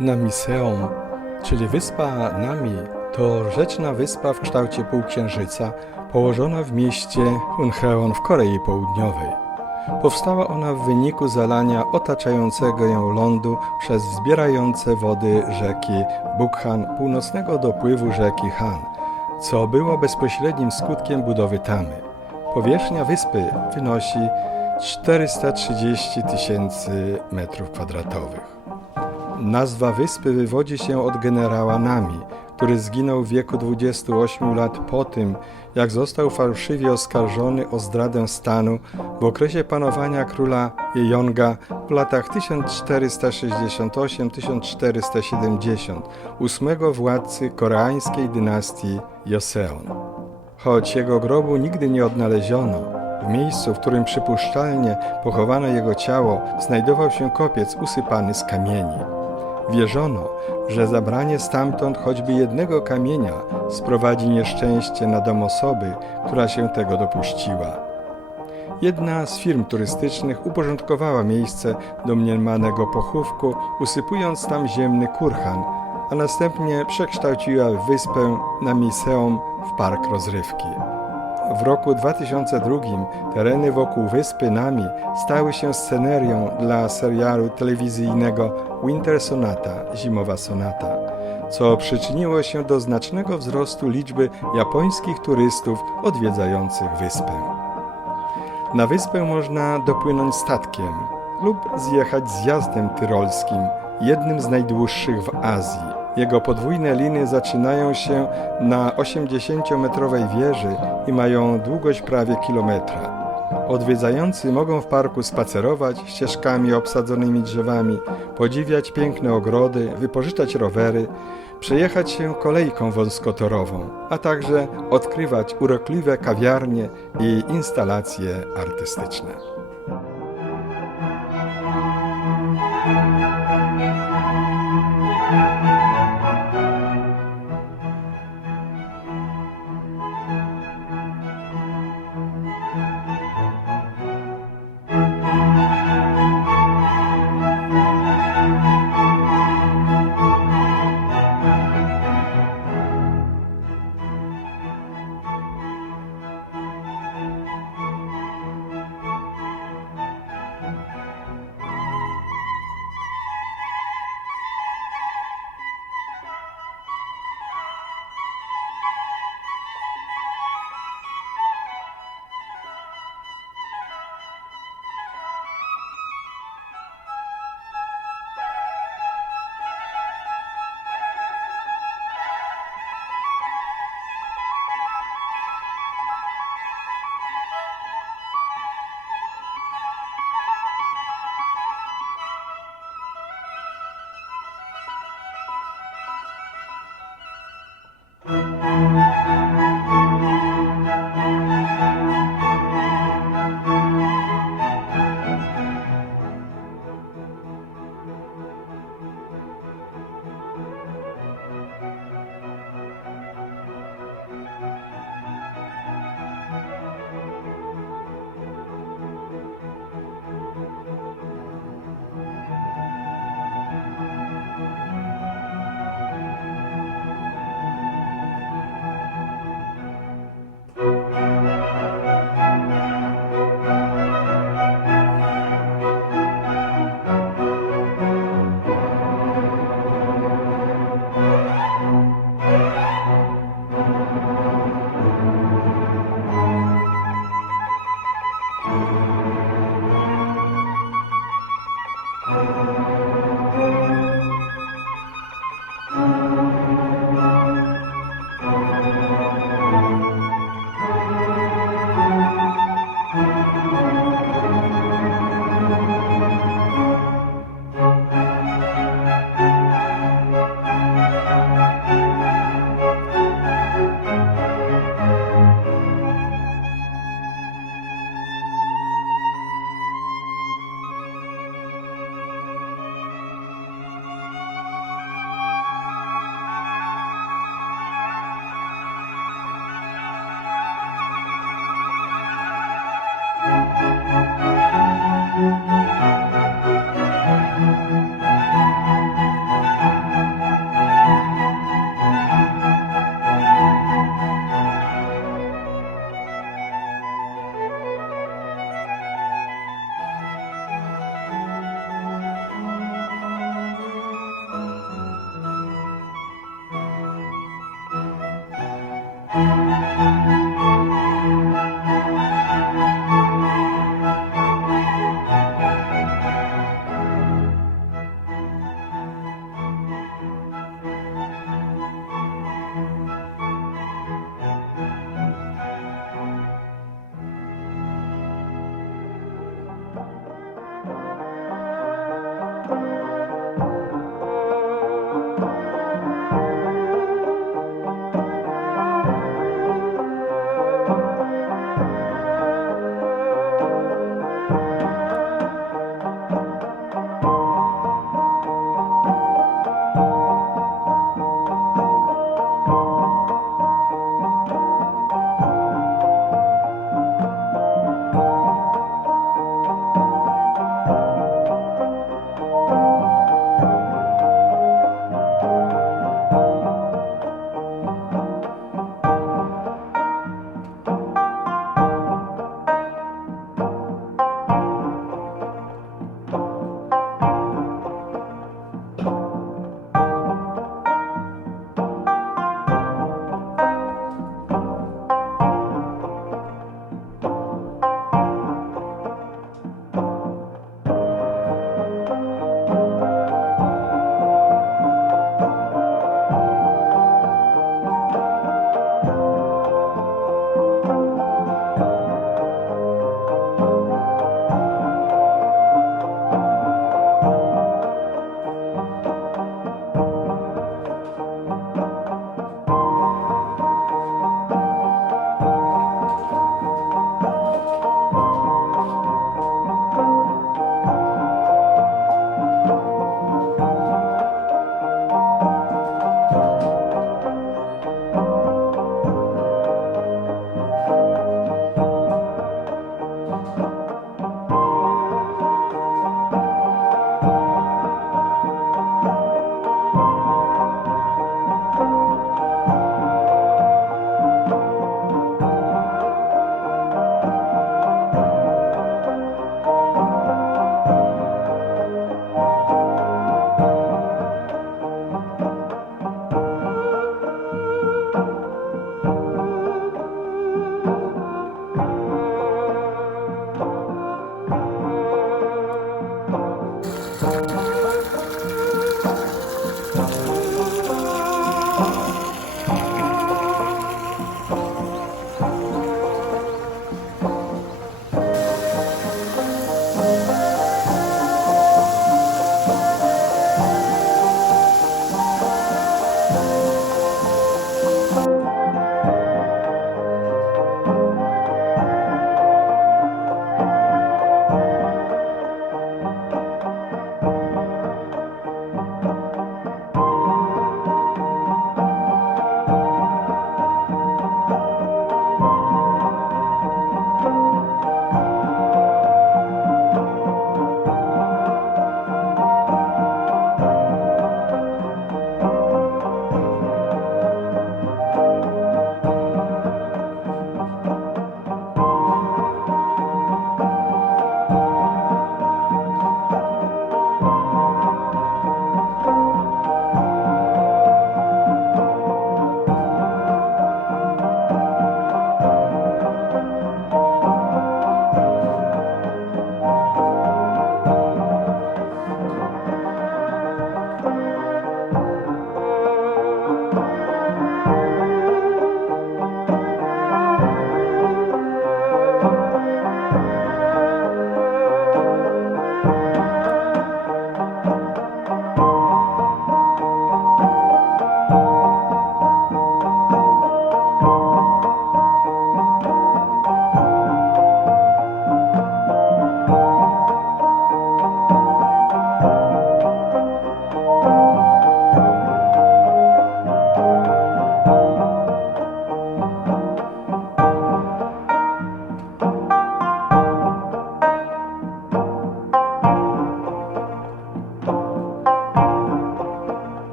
Namiseom, czyli wyspa Nami, to rzeczna wyspa w kształcie półksiężyca położona w mieście Uncheon w Korei Południowej. Powstała ona w wyniku zalania otaczającego ją lądu przez wzbierające wody rzeki Bukhan północnego dopływu rzeki Han, co było bezpośrednim skutkiem budowy tamy. Powierzchnia wyspy wynosi 430 tysięcy m². Nazwa wyspy wywodzi się od generała Nami, który zginął w wieku 28 lat po tym, jak został fałszywie oskarżony o zdradę stanu w okresie panowania króla Jeonga w latach 1468-1470, ósmego władcy koreańskiej dynastii Joseon. Choć jego grobu nigdy nie odnaleziono, w miejscu, w którym przypuszczalnie pochowano jego ciało, znajdował się kopiec usypany z kamieni. Wierzono, że zabranie stamtąd choćby jednego kamienia sprowadzi nieszczęście na dom osoby, która się tego dopuściła. Jedna z firm turystycznych uporządkowała miejsce domniemanego pochówku, usypując tam ziemny kurhan, a następnie przekształciła wyspę Namiseom w park rozrywki. W roku 2002 tereny wokół wyspy Nami stały się scenerią dla serialu telewizyjnego Winter Sonata – Zimowa Sonata, co przyczyniło się do znacznego wzrostu liczby japońskich turystów odwiedzających wyspę. Na wyspę można dopłynąć statkiem lub zjechać zjazdem tyrolskim, jednym z najdłuższych w Azji. Jego podwójne liny zaczynają się na 80-metrowej wieży i mają długość prawie kilometra. Odwiedzający mogą w parku spacerować ścieżkami obsadzonymi drzewami, podziwiać piękne ogrody, wypożyczać rowery, przejechać się kolejką wąskotorową, a także odkrywać urokliwe kawiarnie i instalacje artystyczne.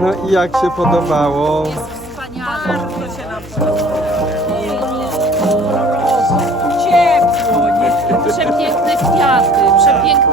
No i jak się podobało? Jest wspaniale. Bardzo się nam podobało. Ciepło, nie? Przepiękne kwiaty, przepiękne